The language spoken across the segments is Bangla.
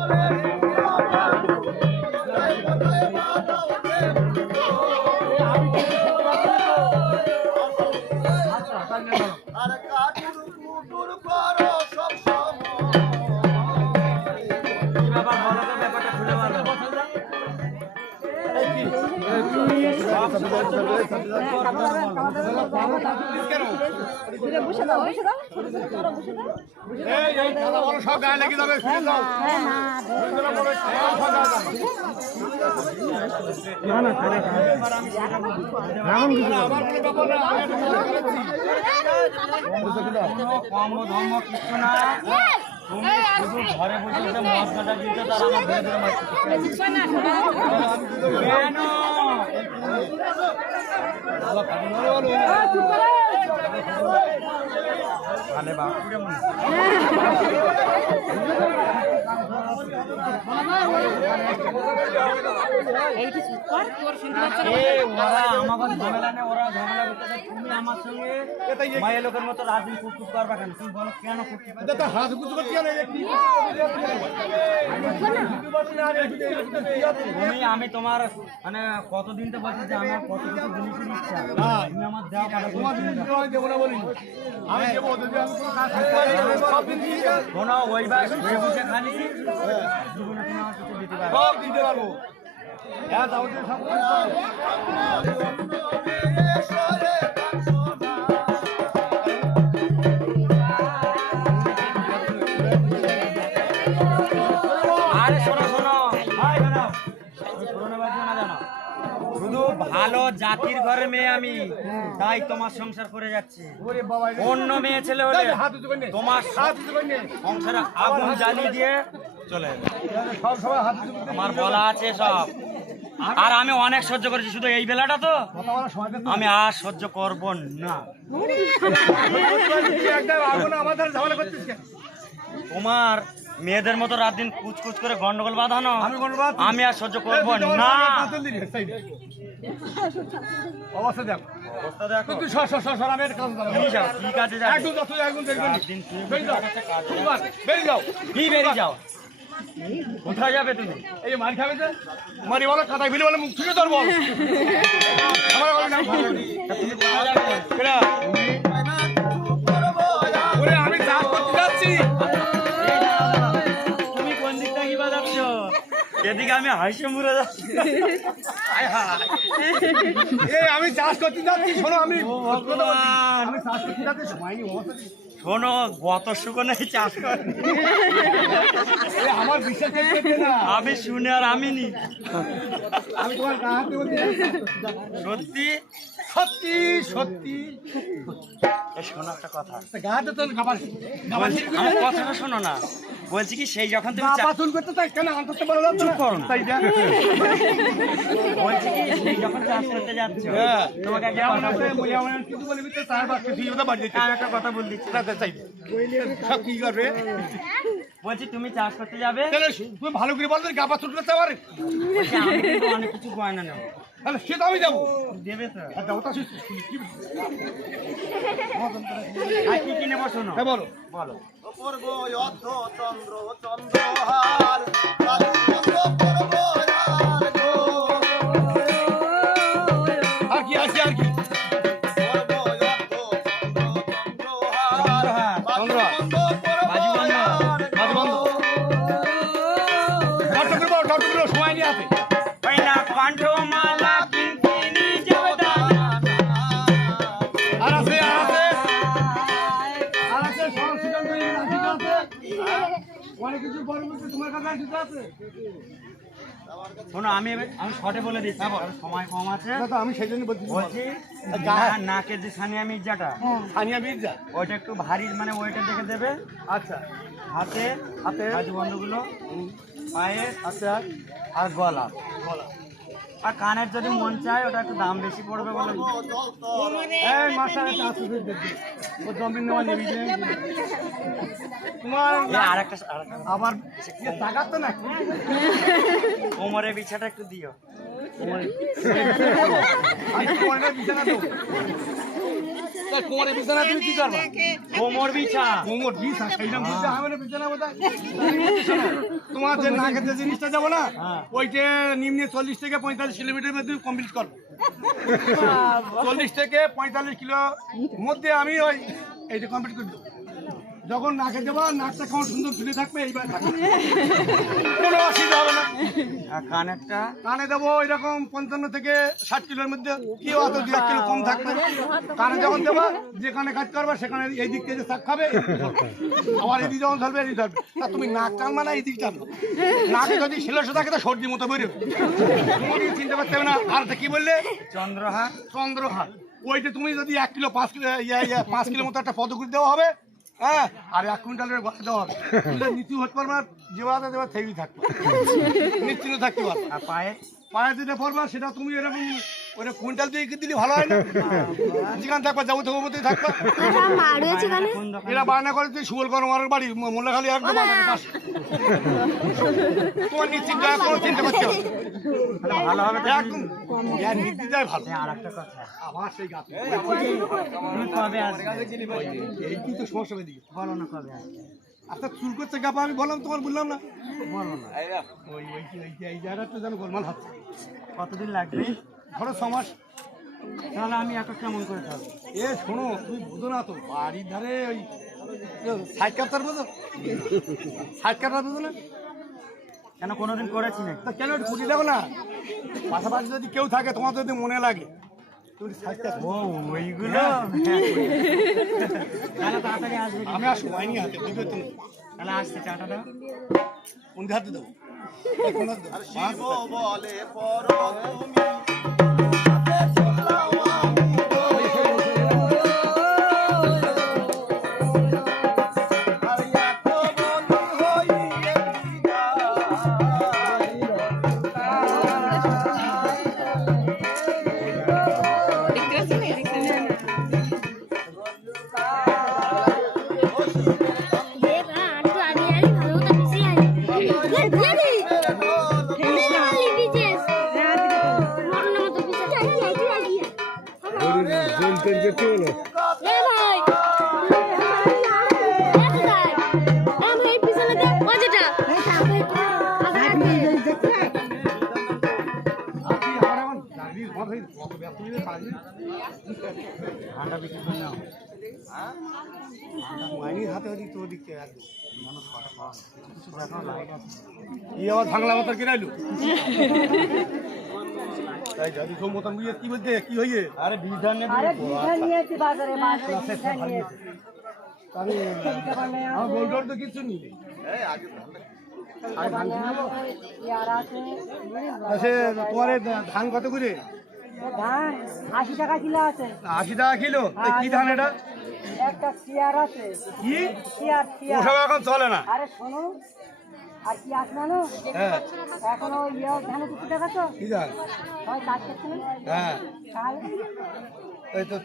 আর ঘরে বসে মশলাটা দিতে তার আমার ধরে ধরে মারতে কেন আরে এই ওরা আমাকে ঝামেলা নেই ওরা ঝামেলা করতেছে তুমি আমার সঙ্গে মায়ের লোকের মতো রাজনীতি কুটকুট করবা কেন তুমি বলো কেন কুটকুট হাত গুজু করতে তুমি আমি তোমার মানে কতদিন তো বলছি যে আমার কত কিছু জিনিসের ইচ্ছা তুমি আমার দেওয়া পাঠাবো তোমার আমি দেবো না বলিনি আমি দেবো যদি আমি কোনো কাজ করতে পারি আমি সব দিন দিয়ে যাব। কোনো ওই খালি সব দিতে পারব। হ্যাঁ জাতির ঘরের মেয়ে আমি তাই তোমার সংসার করে যাচ্ছে ওরে বাবা রে। অন্য মেয়ে ছেলে হলে। তোমার। সংসারে আগুন জ্বালিয়ে দিয়ে চলে আমার বলা আছে সব আর আমি অনেক সহ্য করেছি শুধু এই বেলাটা তো আমি আর সহ্য করব না? তোমার মেয়েদের মতো রাত দিন কুচকুচ করে গন্ডগোল বাঁধানো আমি আর সহ্য করব না। অবস্থা দেখ অবস্থা দেখো তুই সর সর সর সর আমি একটা কাজ করব। যাও একদম একদম না। দিন যাও। যাও। কি বেরিয়ে যাও কোথায় যাবে তুমি এই মার খাবে যে, মারি বলো, বলে মুখ থেকে ধর বল। আমার বলে নাম তুমি কোথায় যাবে যাচ্ছ এদিকে আমি হাসি মুড়ে যাচ্ছি এই, আমি চাষ করতে যাচ্ছি শোনো আমি আমি চাষ করতে যাচ্ছি সময়। শোনো গত শুকনে চাষ করে আমার বিশ্বাস না আমি শুনে আর আমি নি আমি তোমার সত্যি সত্যি সত্যি এ শোনো একটা কথা গা তো গাবার বলছি, কথাটা শোনো না বলছি কি সেই যখন তুমি পাতুল করতে চাই কেন আন্তর্জাতিক বলা যাচ্ছে চুপ না? করো তাই দেখ। বলছি কি সেই যখন চাষ করতে যাচ্ছ হ্যাঁ। তোমাকে একটা কথা। মই এমন কিছু বলবি তো তার বাক্যে দিয়ে ওটা বাড়ি। একটা কথা বল দিচ্ছি না, তাই দে। সব কি করবে? বলছি তুমি চাষ করতে যাবে? তাহলে তুমি ভালো করে বল গা পা করতে পারে। বলছি, অনেক কিছু গয়না নেব। তাহলে সে তো আমি যাব দেবে তো। আর দাও তা কি কি নেব শোনো। হ্যাঁ, বলো। বলো। চন্দ্র চন্দ্রহার চন্দ্র শোনো আমি আমি শর্টে বলে দিচ্ছি সময় কম আছে। আমি সেই জন্য বলছি বলছি না- নাকের যে সানিয়া মির্জাটা। সানিয়া মির্জা? ওইটা একটু ভারী মানে ওইটা দেখে দেবে। আচ্ছা। হাতে হাতে। বাজু বন্ধগুলো পায়ে আচ্ছা। আর গলা। আর কানের যদি মন চায় ওটা একটু দাম বেশি পড়বে বলে এই মাসা আছে আছে দেখবি ও জমিন নেওয়া নেবি তোমার আর একটা আবার টাকা তো না কোমরের বিছাটা একটু দিও। বিছানা তা কোমরের বিছানা তুমি কি করবা? কোমর বিছা। কোমর বিছা সেইটা বুঝতে হবে না বিছানা তোমার যে নাকের যে জিনিসটা যাব না হ্যাঁ। ওইটা নিম্নে চল্লিশ থেকে পঁয়তাল্লিশ কিলোমিটার মধ্যে কমপ্লিট করব। চল্লিশ থেকে পঁয়তাল্লিশ কিলো মধ্যে আমি ওই এইটা কমপ্লিট করে দেবো যখন নাকে দেবো নাকটা কেমন সুন্দর ঝুলে থাকবে এইবার। কোনো অসুবিধা হবে না। কানেরটা? কানে দেবো এরকম পঞ্চান্ন থেকে ষাট কিলোর মধ্যে। কি অত দু এক কিলো কম থাকবে কানে যখন দেবো যেখানে কাজ করবে সেখানে এই দিক থেকে শাক খাবে। এই দিক আবার এদিক যখন ধরবে এদিক ধরবে। তা তুমি নাক টানবা না এই দিক টানবো। নাকে যদি শিলসে থাকে তো সর্দি মতো তুমি চিনতে পারতে হবে না। আর কি বললে? চন্দ্রহার। চন্দ্রহার। ওইটা তুমি যদি এক কিলো পাঁচ কিলো পাঁচ কিলো মতো একটা পদকুড়ি দেওয়া হবে হ্যাঁ আর এক কুইন্টালের গড়ে দেওয়া হবে। নিচু হতে পারবে না যেভাবে দেবে থেকেই থাকবে। নিশ্চিন্ত থাকতে পারবে। আর পায়ে? পায়ে দিতে পারবা সেটা তুমি এরকম ওটা কুইন্টাল দিয়ে দিলে ভালো হয় না? যেখানে থাকবা যাব থাকব। মতোই থাকবা এরা বায়না করে তুই সুবল করমারের বাড়ি মোল্লাখালী একদম বাজারের পাশে। তোমার নিশ্চিন্ত কোনো চিন্তা করতে হবে ভালো হবে একদম। ভালো। আর একটা কথা। আবার সেই গাছ কবে আসবে? এই কিন্তু সমস্যা এদিকে বলো না কবে আসবে। আচ্ছা চুল করছে গাপা আমি বললাম তোমার বললাম না। বলো না। ওই এই জায়গাটা যেন গোলমাল হচ্ছে। কতদিন লাগবে? ধরো ছ মাস। তাহলে আমি এত কেমন করে থাকব? এ শোনো তুই বুঝো না তো বাড়ির ধারে ওই সাইড কাটার বুঝো? সাইড কাটার বুঝো না? কেন কোনোদিন করেছি না তা কেন একটু খুঁটি দেবো না? পাশাপাশি যদি কেউ থাকে তোমার যদি মনে লাগে। তুমি ও ওইগুলো? তাহলে তাড়াতাড়ি আসবে। আমি আর সময় নিয়ে হাতে বুঝতে তুমি তাহলে আসছে চাটা দাও কোন হাতে দেবো বলে পর তুমি। ই আবার বাংলা মতো কিনাইলো তাই যদি সব মতন বুঝে কি বলতে কি হইয়ে আরে বিধান নেবে তবে আমার গোলটোর তো কিছু নেই। আর ধান কিনবো? তা সে তোমার ধান কত করে? ধান আশি টাকা কিলো আছে। আশি টাকা কিলো? কি ধান এটা? একটা চেয়ার আছে। কি? চেয়ার চেয়ার ওসব এখন চলে না। আরে শোনো আর কি আছে জানো? হ্যাঁ। এখনও ইয়ে ধানে দুশো টাকা তো কি ধান হয় কাজ করছে হ্যাঁ। তাহলে এই তো।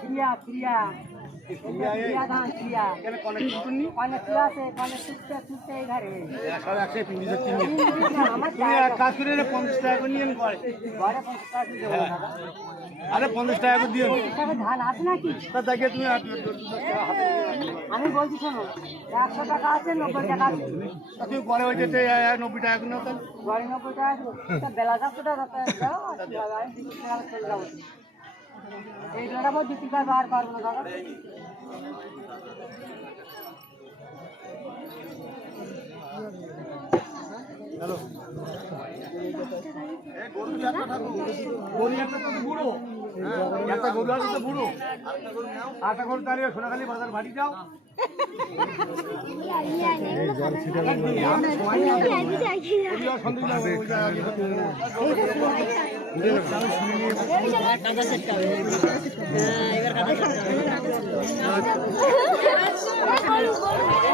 ক্রিয়া ক্রিয়া। আমার কাজ করে পঞ্চাশ টাকা নিয়ে করে পঞ্চাশ টাকা। আরে পঞ্চাশ টাকা করে টাকা ধান আছে নাকি? তা দেখে তুমি আমি বলছি শোনো একশো টাকা আছে নব্বই টাকা আছে। তুমি পরে ওই যেতে নব্বই টাকা করে। ঘরে নব্বই টাকা আছে। তা বেলা যাচ্ছে টাকা দাও টাকা চলে যাব এই টাকা বার পারব না দাদা সোনাখালি বাজার ভাড়ি যাও। গরু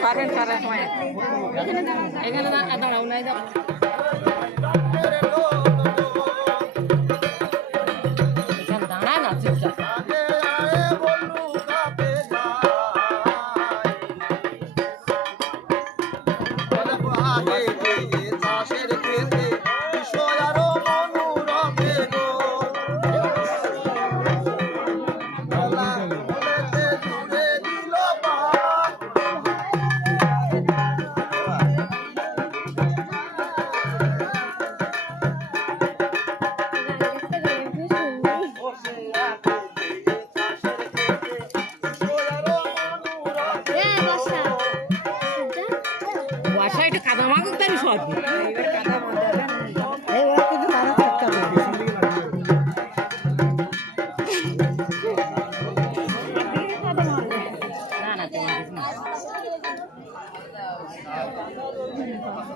সরেন সরেন সময় এখানে দাঁড়াও নাই দাঁড়াও।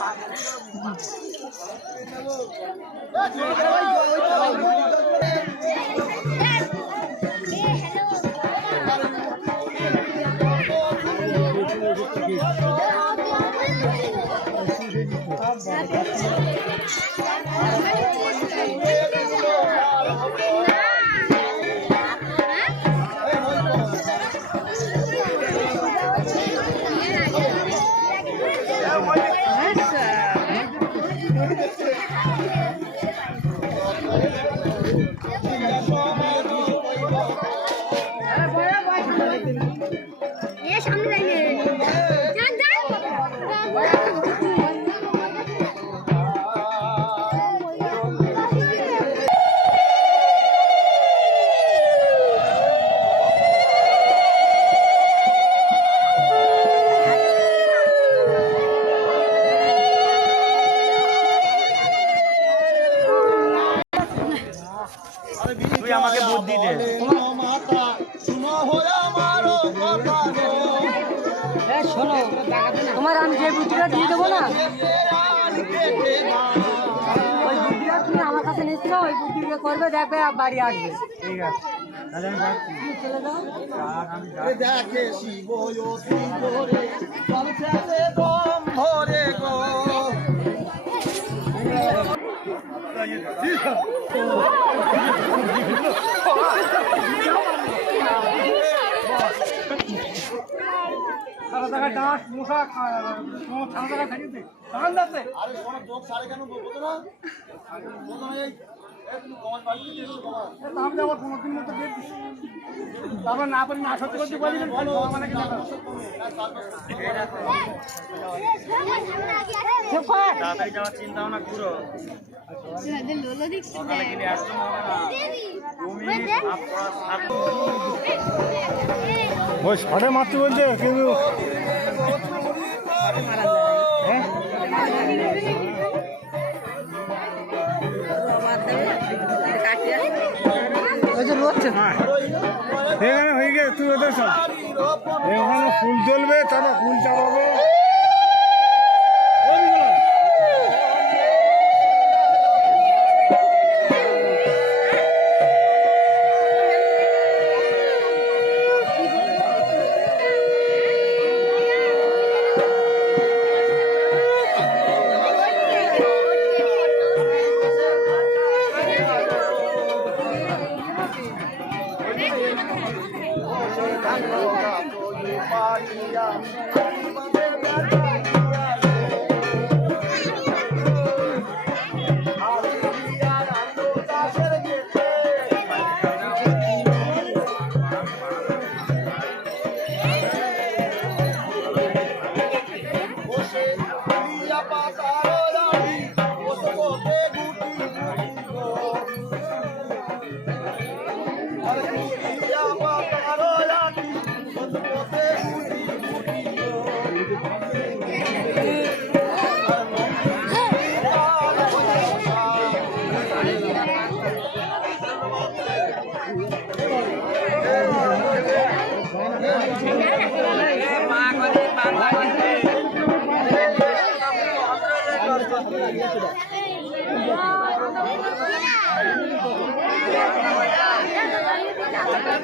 পারে সামনে Yeah. তুই আমাকে বুদ্ধি দে। শোনো তোমার আমি যে বুদ্ধিটা দিয়ে দেবো না ওই বুদ্ধিটা তুমি আমার কাছে নিচ্ছ ওই বুদ্ধিটা করবে দেখবে আর বাড়ি আসবে। ঠিক আছে তাহলে আমি চলে যাও। দেখে শিব ভরে গো। সারা জায়গায় ডাঁশ মশা সারা জায়গায় থাকিছে আরে শোনো চোখ সাড়ে কেন? বলতো না। বলতো না এই এই তুমি কমার বাড়ি থেকে এসো কমার তাহলে আমার পনেরো দিন মতো ডেট দিচ্ছে তারপর না পারি না সত্যি করতে পারি না তাড়াতাড়ি যাওয়ার চিন্তা ভাবনা সকালে গেলে হবে না ওই সাড়ে মারতে বলছে কিন্তু জ্বলবে তারপর ফুল চাপাবে।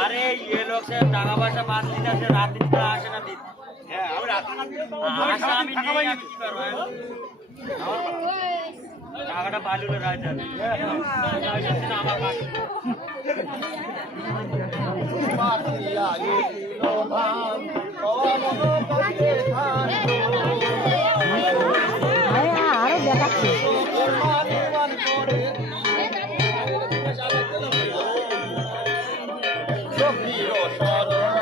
আরে এ লোক সে টাকা পয়সা বাদ দিতে আসে রাতে আসে না দিতে আমি টাকাটা বালুলে রাখতে সরণ